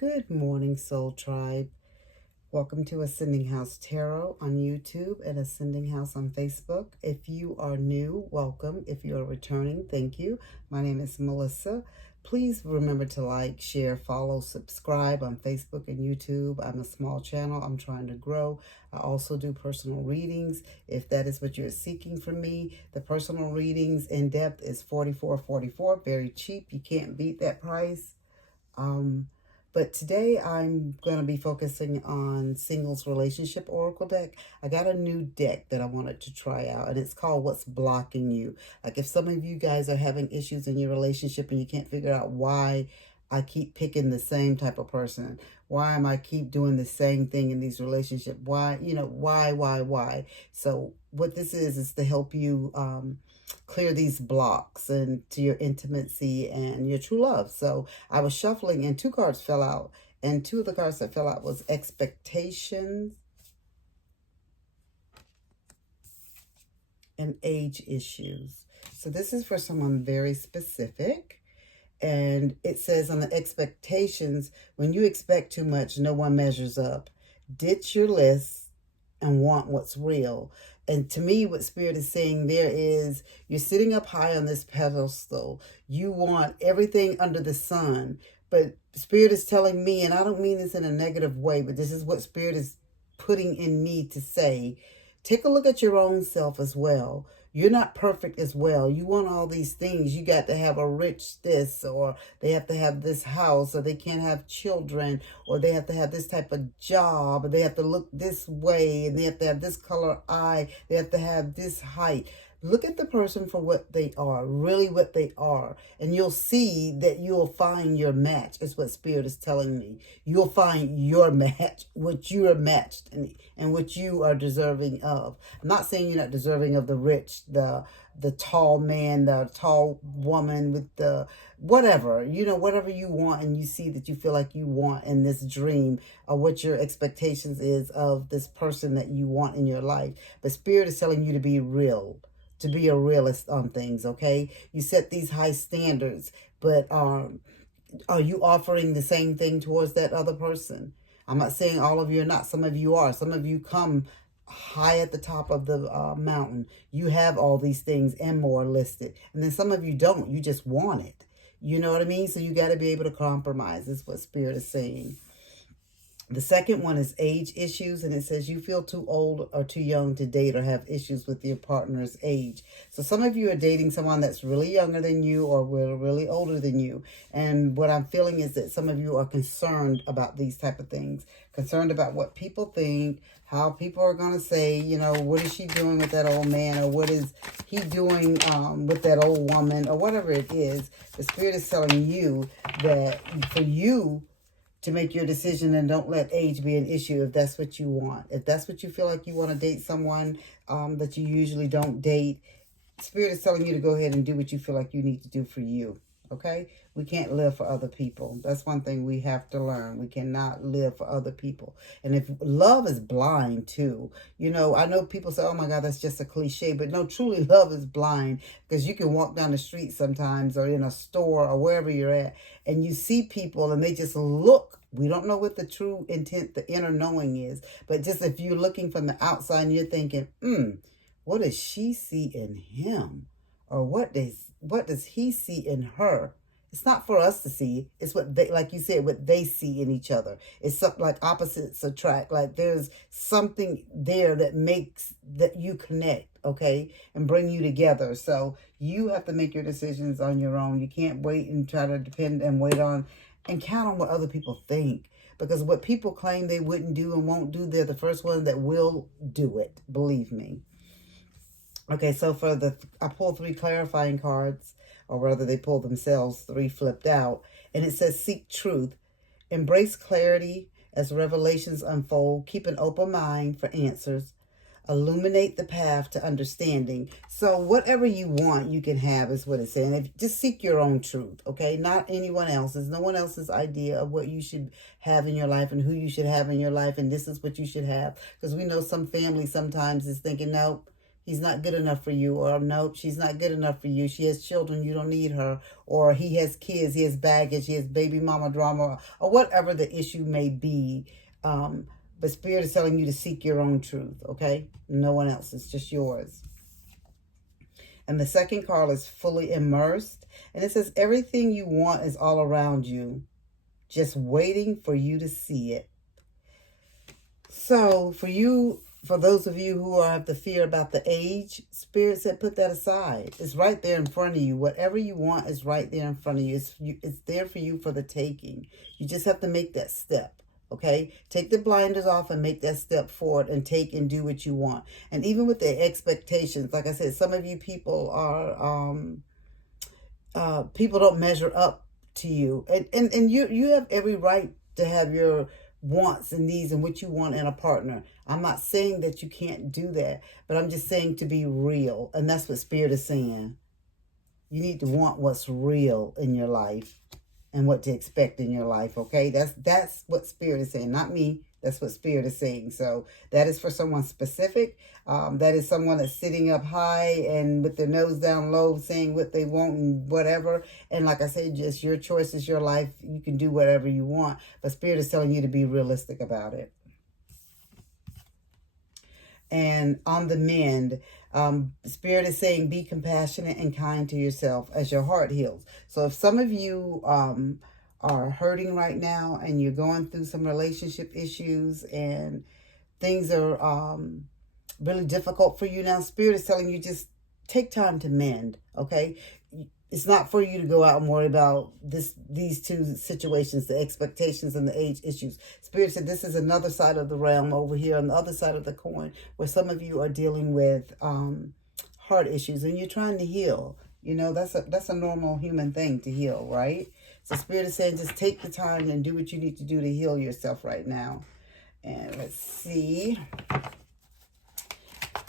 Good morning, Soul Tribe. Welcome to Ascending House Tarot on YouTube and Ascending House on Facebook. If you are new, welcome. If you are returning, thank you. My name is Melissa. Please remember to like, share, follow, subscribe on Facebook and YouTube. I'm a small channel. I'm trying to grow. I also do personal readings. If that is what you're seeking from me, the personal readings in depth is $44.44. Very cheap. You can't beat that price. But today I'm going to be focusing on singles relationship oracle deck. I got a new deck that I wanted to try out, and it's called What's Blocking You. Like if some of you guys are having issues in your relationship and you can't figure out why I keep picking the same type of person, why am I keep doing the same thing in these relationships? Why, why? So what this is to help you clear these blocks and to your intimacy and your true love. So I was shuffling and two cards fell out, and two of the cards that fell out was expectations and age issues. So this is for someone very specific. And it says on the expectations, when you expect too much, no one measures up. Ditch your list and want what's real. And to me, what Spirit is saying there is, you're sitting up high on this pedestal. You want everything under the sun. But Spirit is telling me, and I don't mean this in a negative way, but this is what Spirit is putting in me to say, take a look at your own self as well. You're not perfect as well. You want all these things. You got to have a rich this, or they have to have this house, or they can't have children, or they have to have this type of job, or they have to look this way, and they have to have this color eye, they have to have this height. Look at the person for what they are, really what they are, and you'll see that you'll find your match, is what Spirit is telling me. You'll find your match, what you are matched in, and what you are deserving of. I'm not saying you're not deserving of the rich, the tall man, the tall woman with the whatever, whatever you want, and you see that you feel like you want in this dream, or what your expectations is of this person that you want in your life. But Spirit is telling you to be real, to be a realist on things, okay? You set these high standards, but are you offering the same thing towards that other person? I'm not saying all of you are not. Some of you are. Some of you come high at the top of the mountain. You have all these things and more listed. And then some of you don't. You just want it. You know what I mean? So you got to be able to compromise, is what Spirit is saying. The second one is age issues, and it says you feel too old or too young to date or have issues with your partner's age. So some of you are dating someone that's really younger than you or really older than you. And what I'm feeling is that some of you are concerned about these type of things, concerned about what people think, how people are going to say, what is she doing with that old man, or what is he doing with that old woman, or whatever it is. The Spirit is telling you that for you to make your decision, and don't let age be an issue if that's what you want. If that's what you feel like you want to date someone that you usually don't date, Spirit is telling you to go ahead and do what you feel like you need to do for you, okay? We can't live for other people. That's one thing we have to learn. We cannot live for other people. And if love is blind too, I know people say, oh my God, that's just a cliche, but no, truly love is blind, because you can walk down the street sometimes, or in a store, or wherever you're at, and you see people and they just look. We don't know what the true intent, the inner knowing is, but just if you're looking from the outside and you're thinking, what does she see in him? Or what does he see in her? It's not for us to see. It's what they, like you said, what they see in each other. It's something like opposites attract. Like there's something there that makes that you connect, okay, and bring you together. So you have to make your decisions on your own. You can't wait and try to depend and wait on and count on what other people think. Because what people claim they wouldn't do and won't do, they're the first one that will do it. Believe me. Okay, so I pulled 3 clarifying cards, or rather they pulled themselves, 3 flipped out. And it says, seek truth. Embrace clarity as revelations unfold. Keep an open mind for answers. Illuminate the path to understanding. So whatever you want, you can have, is what it's saying. Just seek your own truth, okay? Not anyone else's. No one else's idea of what you should have in your life and who you should have in your life, and this is what you should have. Because we know some families sometimes is thinking, nope, he's not good enough for you, or nope, she's not good enough for you. She has children, you don't need her, or he has kids, he has baggage, he has baby mama drama, or whatever the issue may be. But Spirit is telling you to seek your own truth, okay? No one else, it's just yours. And the second card is fully immersed. And it says everything you want is all around you, just waiting for you to see it. So for those of you who have the fear about the age, Spirit said put that aside. It's right there in front of you. Whatever you want is right there in front of you. It's there for you for the taking. You just have to make that step. Okay, take the blinders off and make that step forward and take and do what you want. And even with the expectations, like I said, some of you people are people don't measure up to you, and you have every right to have your wants and needs and what you want in a partner. I'm not saying that you can't do that, but I'm just saying to be real, and that's what Spirit is saying. You need to want what's real in your life and what to expect in your life, okay? That's what Spirit is saying, not me. That's what Spirit is saying. So that is for someone specific. That is someone that's sitting up high and with their nose down low, saying what they want and whatever. And like I said, just your choice is your life. You can do whatever you want. But Spirit is telling you to be realistic about it. And on the mend, Spirit is saying be compassionate and kind to yourself as your heart heals. So if some of you are hurting right now and you're going through some relationship issues and things are really difficult for you now, Spirit is telling you just take time to mend, okay? It's not for you to go out and worry about these two situations, the expectations and the age issues. Spirit said this is another side of the realm over here on the other side of the coin where some of you are dealing with heart issues and you're trying to heal. You know, that's a normal human thing to heal, right? So Spirit is saying just take the time and do what you need to do to heal yourself right now. And let's see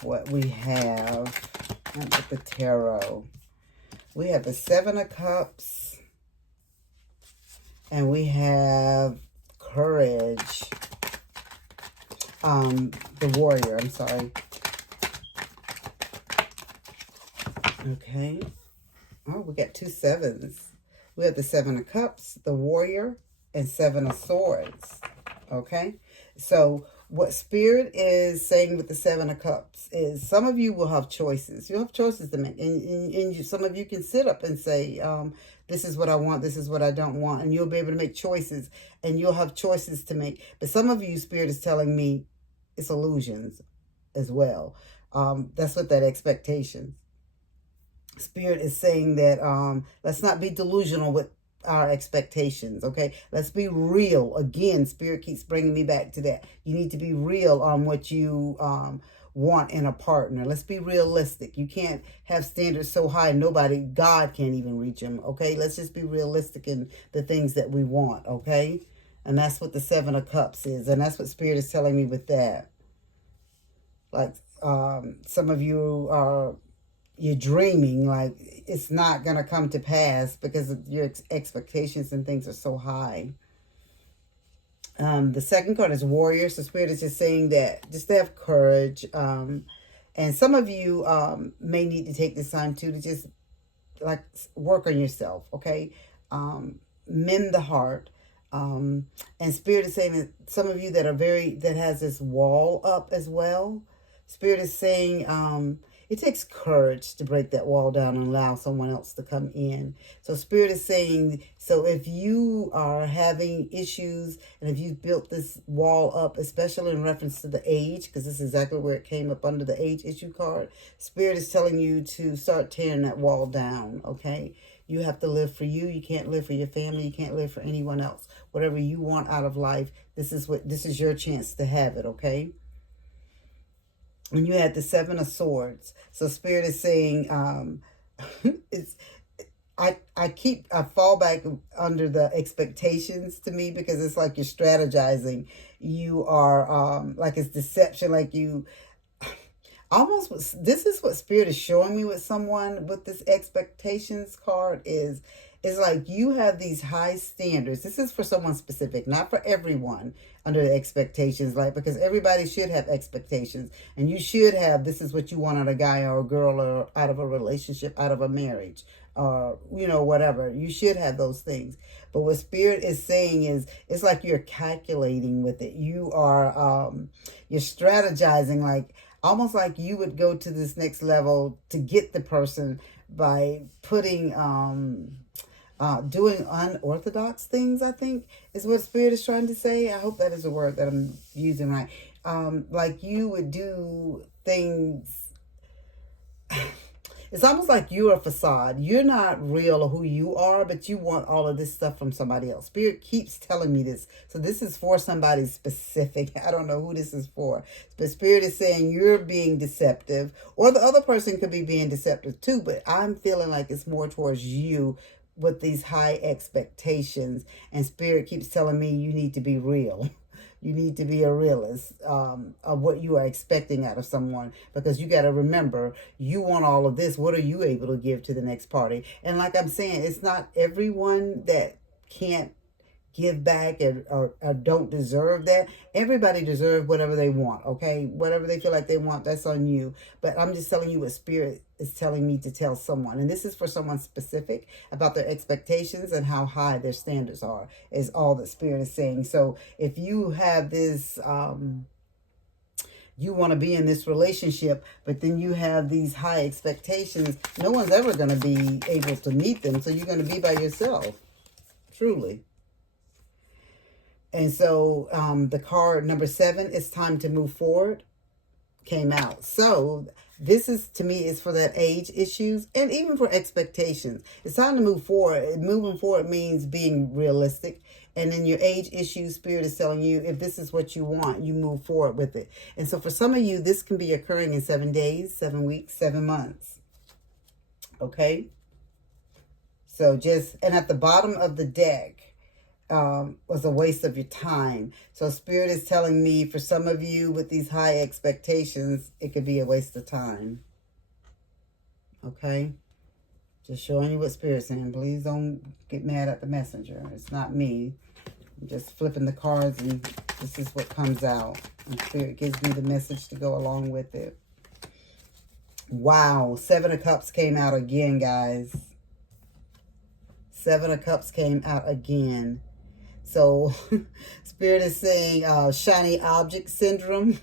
what we have with the tarot. We have the Seven of Cups, and we have Courage. The Warrior, I'm sorry. Okay. Oh, we got two sevens. We have the Seven of Cups, the Warrior, and Seven of Swords. Okay. So what Spirit is saying with the Seven of Cups is some of you will have choices. You have choices to make. And some of you can sit up and say, this is what I want, this is what I don't want. And you'll be able to make choices. And you'll have choices to make. But some of you, Spirit is telling me, it's illusions as well. That's what that expectation. Spirit is saying that let's not be delusional with our expectations, okay? Let's be real. Again, Spirit keeps bringing me back to that. You need to be real on what you want in a partner. Let's be realistic. You can't have standards so high God can't even reach them, okay? Let's just be realistic in the things that we want, okay? And that's what the Seven of Cups is, and that's what Spirit is telling me with that. Like some of you you're dreaming like it's not going to come to pass because your expectations and things are so high. The second card is Warrior. So Spirit is just saying that just to have courage. And some of you may need to take this time too to just like work on yourself, okay? Mend the heart. And Spirit is saying that some of you that has this wall up as well. Spirit is saying it takes courage to break that wall down and allow someone else to come in. So Spirit is saying, so if you are having issues and if you built this wall up, especially in reference to the age, because this is exactly where it came up under the age issue card, Spirit is telling you to start tearing that wall down, okay? You have to live for you. You can't live for your family. You can't live for anyone else. Whatever you want out of life, this is your chance to have it, okay? And you had the Seven of Swords. So Spirit is saying, I fall back under the expectations to me because it's like you're strategizing. You are like it's deception, like you almost, this is what Spirit is showing me with someone with this expectations card is It's like you have these high standards. This is for someone specific, not for everyone under the expectations. Like, because everybody should have expectations. And you should have, this is what you want out of a guy or a girl, or out of a relationship, out of a marriage, or, you know, whatever. You should have those things. But what Spirit is saying is, it's like you're calculating with it. You are, you're strategizing, like, almost like you would go to this next level to get the person by putting, doing unorthodox things, I think, is what Spirit is trying to say. I hope that is a word that I'm using right. Like you would do things. It's almost like you're a facade. You're not real or who you are, but you want all of this stuff from somebody else. Spirit keeps telling me this. So this is for somebody specific. I don't know who this is for. But Spirit is saying you're being deceptive, or the other person could be being deceptive too, but I'm feeling like it's more towards you with these high expectations. And Spirit keeps telling me you need to be real. You need to be a realist of what you are expecting out of someone, because you got to remember, you want all of this. What are you able to give to the next party? And like I'm saying, it's not everyone that can't give back or don't deserve that. Everybody deserves whatever they want, okay? Whatever they feel like they want, that's on you. But I'm just telling you what Spirit is telling me to tell someone. And this is for someone specific about their expectations and how high their standards are, is all that Spirit is saying. So if you have this, you want to be in this relationship, but then you have these high expectations, no one's ever going to be able to meet them. So you're going to be by yourself, truly. And so the card number 7, it's time to move forward, came out. So this is, to me, is for that age issues and even for expectations. It's time to move forward. Moving forward means being realistic. And then your age issues, Spirit is telling you, if this is what you want, you move forward with it. And so for some of you, this can be occurring in 7 days, 7 weeks, 7 months. Okay? So just, and at the bottom of the deck, was a waste of your time. So Spirit is telling me, for some of you with these high expectations, it could be a waste of time. Okay? Just showing you what Spirit's saying. Please don't get mad at the messenger. It's not me. I'm just flipping the cards, and this is what comes out. And Spirit gives me the message to go along with it. Wow. 7 of Cups came out again, guys. 7 of Cups came out again. So Spirit is saying shiny object syndrome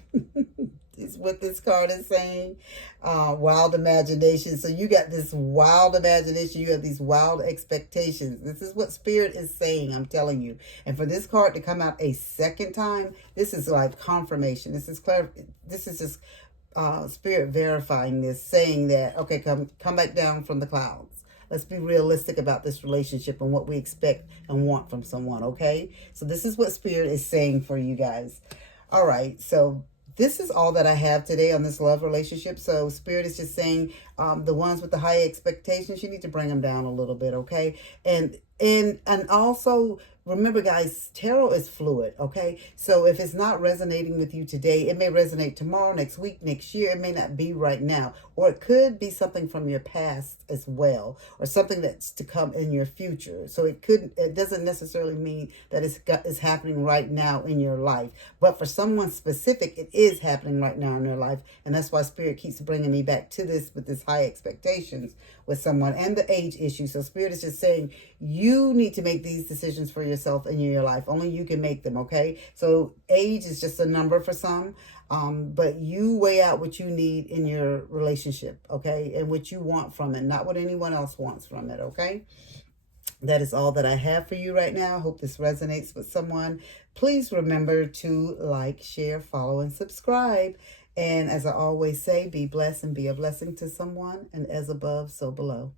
is what this card is saying. Wild imagination. So you got this wild imagination. You have these wild expectations. This is what Spirit is saying, I'm telling you. And for this card to come out a second time, this is like confirmation. This is clear. This is just Spirit verifying this, saying that, okay, come back down from the clouds. Let's be realistic about this relationship and what we expect and want from someone, okay? So this is what Spirit is saying for you guys. All right, so this is all that I have today on this love relationship. So Spirit is just saying the ones with the high expectations, you need to bring them down a little bit, okay? And also, remember, guys, tarot is fluid, okay? So if it's not resonating with you today, it may resonate tomorrow, next week, next year. It may not be right now. Or it could be something from your past as well, or something that's to come in your future. So it doesn't necessarily mean that it's happening right now in your life. But for someone specific, it is happening right now in their life. And that's why Spirit keeps bringing me back to this with this high expectations with someone and the age issue. So Spirit is just saying, you need to make these decisions for yourself and in your life. Only you can make them, okay? So age is just a number for some, but you weigh out what you need in your relationship, okay? And what you want from it, not what anyone else wants from it, okay? That is all that I have for you right now. I hope this resonates with someone. Please remember to like, share, follow, and subscribe. And as I always say, be blessed and be a blessing to someone. And as above, so below.